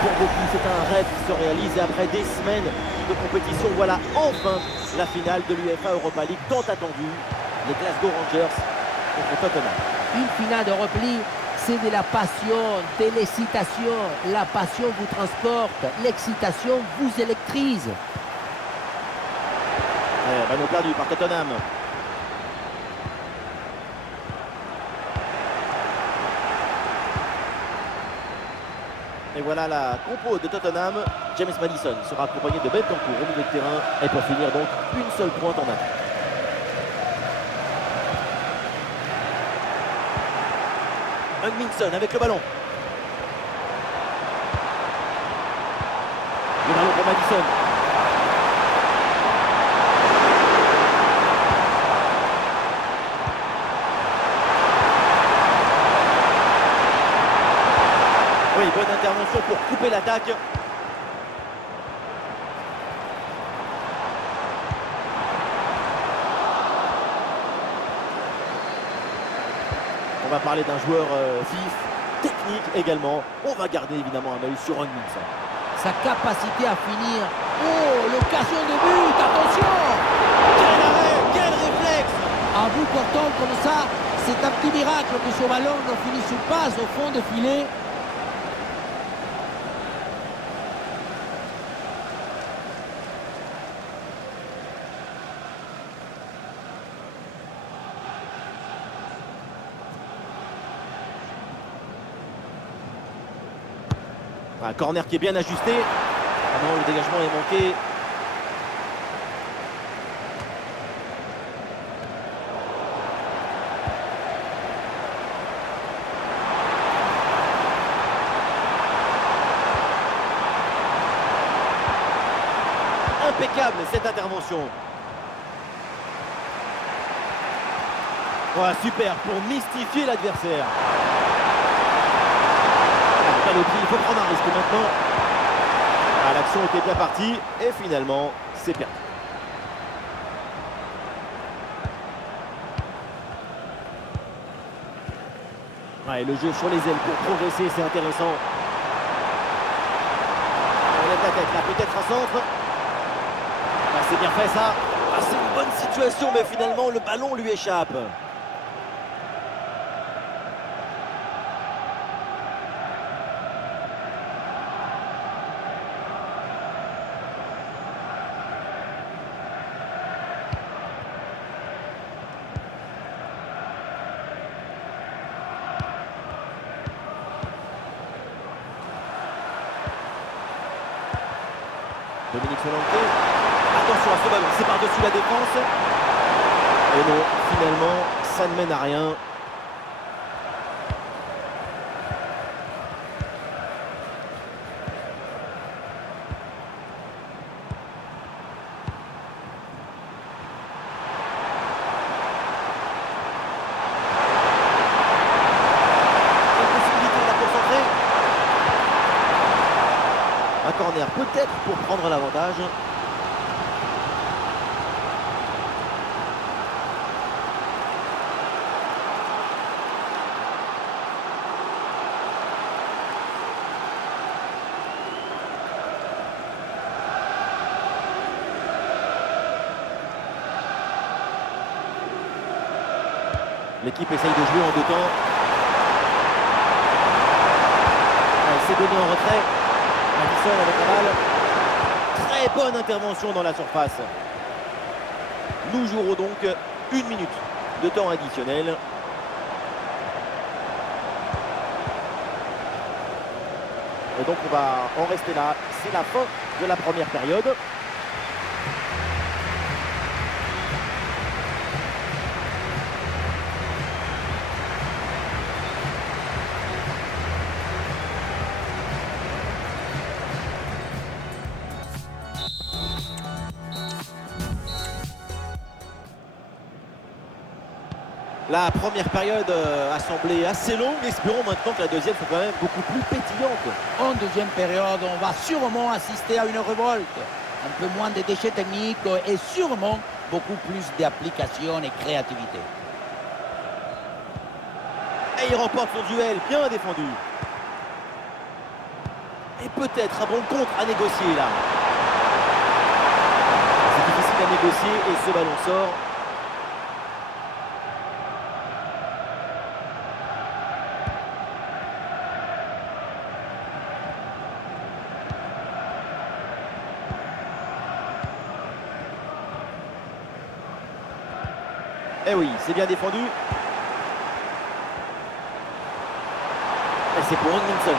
Pour beaucoup, c'est un rêve qui se réalise et après des semaines de compétition, voilà enfin la finale de l'UEFA Europa League tant attendue. Les Glasgow Rangers contre Tottenham. Une finale d'Europa League, c'est de la passion, de l'excitation. La passion vous transporte, l'excitation vous électrise. Ballon perdu par Tottenham. Et voilà la compo de Tottenham. James Maddison sera accompagné de Bentancur au milieu de terrain. Et pour finir donc, une seule pointe en attaque. Hung-Min Son avec le ballon. Le ballon pour Maddison. Oui, bonne intervention pour couper l'attaque. On va parler d'un joueur vif, technique également. On va garder évidemment un œil sur Hung-Min Son. Sa capacité à finir. Oh, l'occasion de but, attention! Quel arrêt, quel réflexe! À bout portant comme ça, c'est un petit miracle que ce ballon ne finisse pas au fond de filet. Un corner qui est bien ajusté. Ah non, le dégagement est manqué. Impeccable cette intervention. Voilà, super pour mystifier l'adversaire. Il faut prendre un risque maintenant. Ah, l'action était bien partie et finalement c'est perdu. Ouais, le jeu sur les ailes pour progresser, c'est intéressant. On lève la tête là, peut-être un centre. Ah, c'est bien fait ça. Ah, c'est une bonne situation, mais finalement le ballon lui échappe. Dominique Solanke. Attention à ce ballon, c'est par-dessus la défense. Et non, finalement, ça ne mène à rien. Quelle possibilité de la concentrer. Un corner peut-être pour prendre l'avantage. L'équipe essaye de jouer en deux temps. Elle s'est donnée en retrait. Maddison avec la balle. Très bonne intervention dans la surface. Nous jouerons donc 1 minute de temps additionnel. Et donc on va en rester là. C'est la fin de la première période. La première période a semblé assez longue. Espérons maintenant que la deuxième soit quand même beaucoup plus pétillante. En deuxième période, on va sûrement assister à une révolte. Un peu moins de déchets techniques et sûrement beaucoup plus d'application et créativité. Et il remporte son duel, bien défendu. Et peut-être un bon contre à négocier là. C'est difficile à négocier et ce ballon sort. Eh oui, c'est bien défendu. Et c'est pour Hugminson.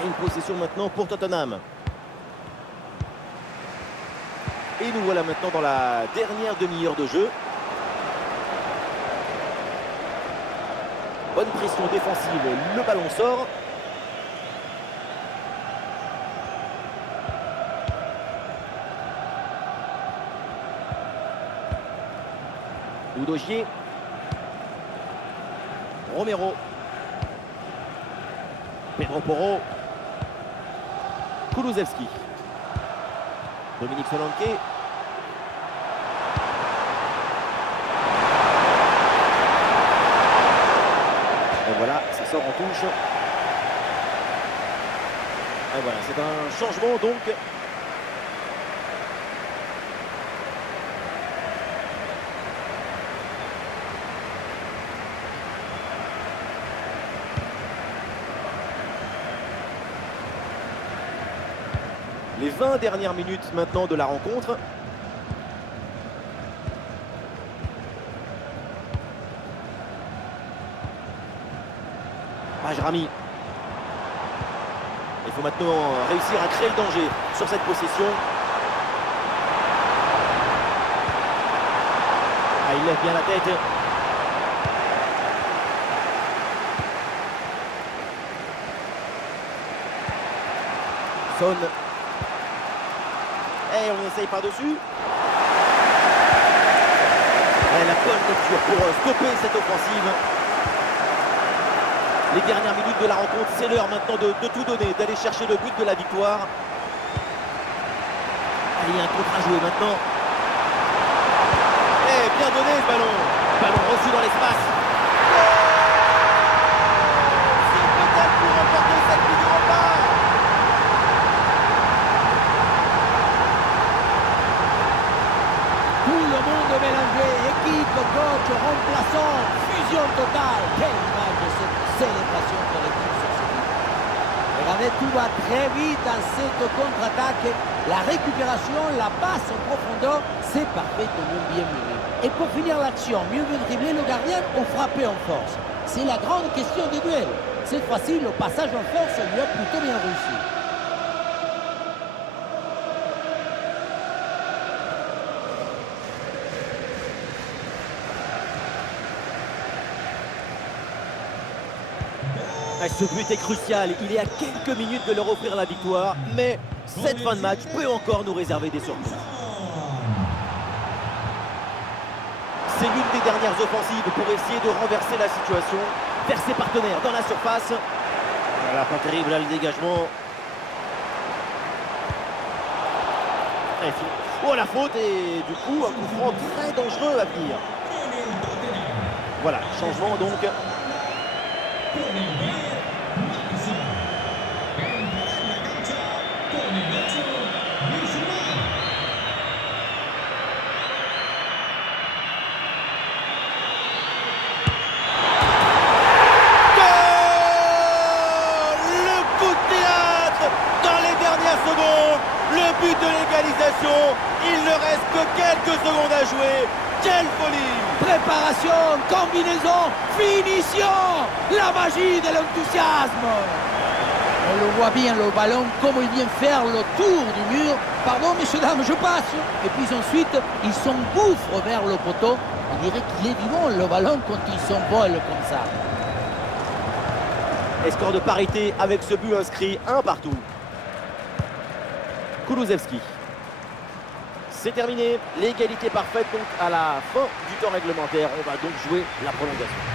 Et une possession maintenant pour Tottenham. Et nous voilà maintenant dans la dernière demi-heure de jeu. Bonne pression défensive, le ballon sort. Udogie. Romero. Pedro Porro. Kulusevski. Dominique Solanke. Et voilà, ça sort en touche. Et voilà, c'est un changement donc. Les 20 dernières minutes maintenant de la rencontre. Bajrami. Il faut maintenant réussir à créer le danger sur cette possession. Ah, il lève bien la tête. Son. Et on essaye par-dessus. La bonne lecture pour stopper cette offensive. Les dernières minutes de la rencontre, c'est l'heure maintenant de tout donner, d'aller chercher le but de la victoire. Allez, il y a un contre à jouer maintenant. Et bien donné ce ballon. Ballon reçu dans l'espace. C'est peut-être pour remporter cette Ligue Europa. Tout le monde est mélangé, équipe, coach, remplaçant, fusion totale. Quelle image de cette célébration collective sur ce but. Regardez, tout va très vite dans cette contre-attaque. La récupération, la passe en profondeur, c'est parfaitement bien mené. Et pour finir l'action, mieux veut dribbler le gardien ou frapper en force. C'est la grande question des duels. Cette fois-ci, le passage en force lui a plutôt bien réussi. Ce but est crucial, il est à quelques minutes de leur offrir la victoire, mais cette fin de match peut encore nous réserver des surprises. C'est l'une des dernières offensives pour essayer de renverser la situation, vers ses partenaires dans la surface. Voilà, pas terrible là le dégagement. Oh la faute et du coup un coup franc très dangereux à venir. Voilà, changement donc. Le but de l'égalisation, il ne reste que quelques secondes à jouer. Quelle folie! Préparation, combinaison, finition, la magie de l'enthousiasme. On le voit bien, le ballon, comme il vient faire le tour du mur. Pardon, messieurs, dames, je passe. Et puis ensuite, il s'engouffre vers le poteau. On dirait qu'il est vivant, le ballon, quand il s'envole comme ça. Et score de parité avec ce but inscrit, un partout. Kulusevski. C'est terminé, l'égalité parfaite donc à la fin du temps réglementaire. On va donc jouer la prolongation.